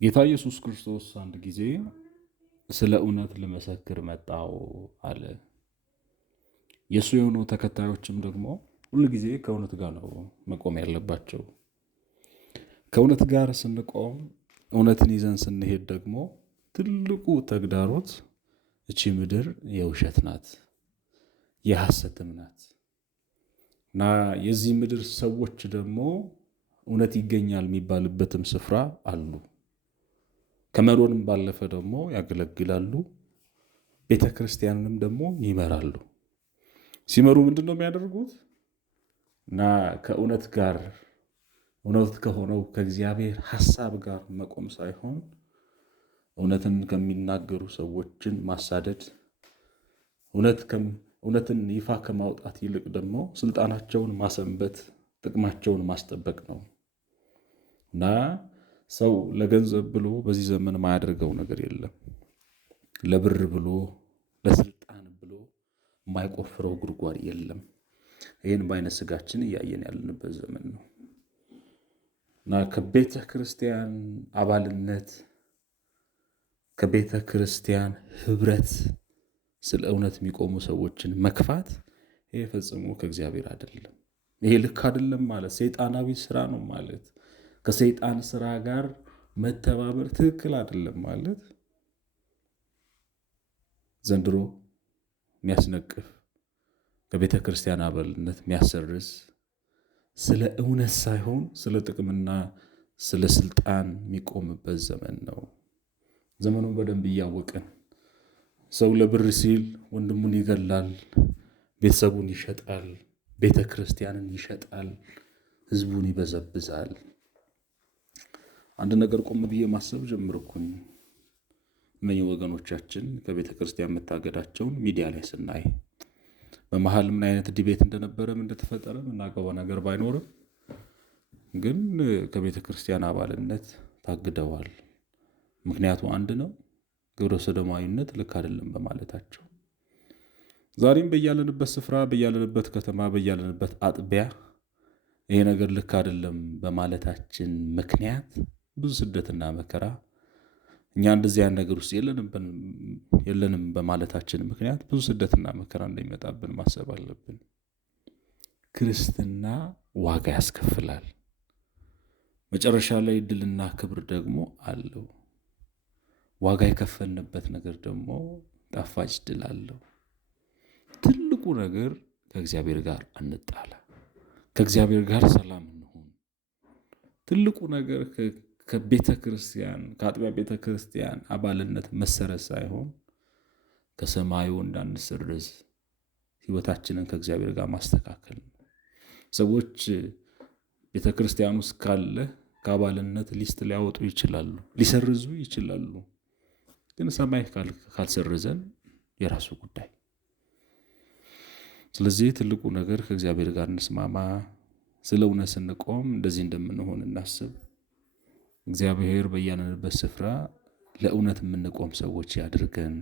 ጌታ ኢየሱስ ክርስቶስ አንድ ጊዜ ስለ እውነት ልመሰክር መጣው አለ። የእሱ የሆኑ ተከታዮችም ደግሞ ሁል ጊዜ ከእውነት ጋር ነው መቆም ያለባቸው። ከእውነት ጋር ስንቆም፣ እውነትን ይዘን ስንሄድ ደግሞ ትልቁ ተግዳሮት እቺ ምድር የውሸት ናት፣ የሐሰትም ናት እና የዚህ ምድር ሰዎች ደግሞ እውነት ይገኛል የሚባልበትም ስፍራ አሉ። ከመሮንም ባለፈ ደግሞ ያገለግላሉ፣ ቤተ ክርስቲያንንም ደግሞ ይመራሉ። ሲመሩ ምንድን ነው የሚያደርጉት? እና ከእውነት ጋር እውነት ከሆነው ከእግዚአብሔር ሐሳብ ጋር መቆም ሳይሆን እውነትን ከሚናገሩ ሰዎችን ማሳደድ፣ እውነትን ይፋ ከማውጣት ይልቅ ደግሞ ስልጣናቸውን ማሰንበት፣ ጥቅማቸውን ማስጠበቅ ነው እና ሰው ለገንዘብ ብሎ በዚህ ዘመን የማያደርገው ነገር የለም። ለብር ብሎ ለስልጣን ብሎ የማይቆፍረው ጉድጓድ የለም። ይህን በዓይነ ሥጋችን እያየን ያለንበት ዘመን ነው እና ከቤተ ክርስቲያን አባልነት፣ ከቤተ ክርስቲያን ህብረት ስለ እውነት የሚቆሙ ሰዎችን መክፋት፣ ይሄ ፈጽሞ ከእግዚአብሔር አይደለም። ይሄ ልክ አይደለም ማለት ሰይጣናዊ ስራ ነው ማለት፣ ከሰይጣን ስራ ጋር መተባበር ትክክል አይደለም ማለት ዘንድሮ የሚያስነቅፍ፣ ከቤተ ክርስቲያን አባልነት የሚያሰርዝ፣ ስለ እውነት ሳይሆን ስለ ጥቅምና ስለ ስልጣን የሚቆምበት ዘመን ነው። ዘመኑን በደንብ እያወቅን ሰው ለብር ሲል ወንድሙን ይገላል፣ ቤተሰቡን ይሸጣል፣ ቤተ ክርስቲያንን ይሸጣል፣ ህዝቡን ይበዘብዛል። አንድ ነገር ቆም ብዬ ማሰብ ጀምርኩኝ። እነኚህ ወገኖቻችን ከቤተ ክርስቲያን መታገዳቸውን ሚዲያ ላይ ስናይ በመሀል ምን አይነት ዲቤት እንደነበረም እንደተፈጠረ የምናውቀው ነገር ባይኖርም ግን ከቤተ ክርስቲያን አባልነት ታግደዋል። ምክንያቱ አንድ ነው፣ ግብረ ሰዶማዊነት ልክ አይደለም በማለታቸው። ዛሬም በያለንበት ስፍራ፣ በያለንበት ከተማ፣ በያለንበት አጥቢያ ይሄ ነገር ልክ አይደለም በማለታችን ምክንያት ብዙ ስደትና መከራ፣ እኛ እንደዚህ አይነት ነገር ውስጥ የለንም በማለታችን ምክንያት ብዙ ስደትና መከራ እንደሚመጣብን ማሰብ አለብን። ክርስትና ዋጋ ያስከፍላል። መጨረሻ ላይ ድልና ክብር ደግሞ አለው። ዋጋ የከፈልንበት ነገር ደግሞ ጣፋጭ ድል አለው። ትልቁ ነገር ከእግዚአብሔር ጋር አንጣላ፣ ከእግዚአብሔር ጋር ሰላም እንሁን። ትልቁ ነገር ከቤተ ክርስቲያን ከአጥቢያ ቤተ ክርስቲያን አባልነት መሰረት ሳይሆን ከሰማዩ እንዳንሰርዝ ሕይወታችንን ከእግዚአብሔር ጋር ማስተካከል ነው። ሰዎች ቤተ ክርስቲያን ውስጥ ካለ ከአባልነት ሊስት ሊያወጡ ይችላሉ፣ ሊሰርዙ ይችላሉ። ግን ሰማይ ካልሰረዘን የራሱ ጉዳይ። ስለዚህ ትልቁ ነገር ከእግዚአብሔር ጋር እንስማማ፣ ስለ እውነት ስንቆም እንደዚህ እንደምንሆን እናስብ። እግዚአብሔር በያለንበት ስፍራ ለእውነት የምንቆም ሰዎች ያድርገን።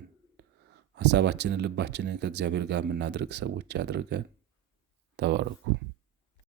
ሐሳባችንን ልባችንን ከእግዚአብሔር ጋር የምናደርግ ሰዎች ያድርገን። ተባረኩ።